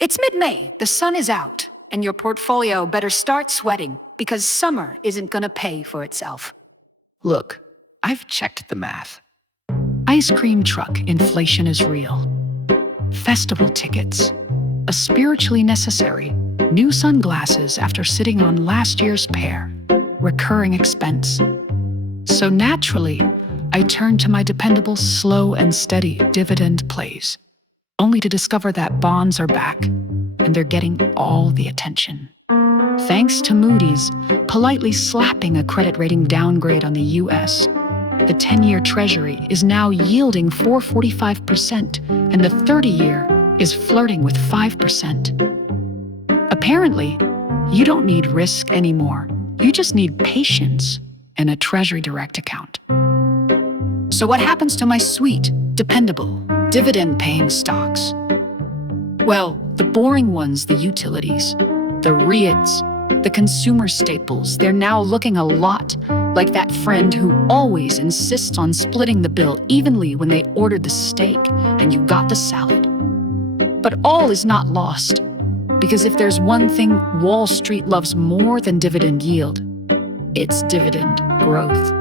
It's mid-May, the sun is out, and your portfolio better start sweating because summer isn't gonna pay for itself. Look, I've checked the math. Ice cream truck inflation is real. Festival tickets, a spiritually necessary. New sunglasses after sitting on last year's pair, recurring expense. So naturally, I turned to my dependable slow and steady dividend plays, only to discover that bonds are back and they're getting all the attention. Thanks to Moody's politely slapping a credit rating downgrade on the US, the 10-year Treasury is now yielding 4.45%, and the 30-year is flirting with 5%. Apparently, you don't need risk anymore. You just need patience and a Treasury Direct account. So what happens to my sweet, dependable, dividend-paying stocks? Well, the boring ones, the utilities, the REITs, the consumer staples, they're now looking a lot like that friend who always insists on splitting the bill evenly when they ordered the steak and you got the salad. But all is not lost, because if there's one thing Wall Street loves more than dividend yield, it's dividend growth.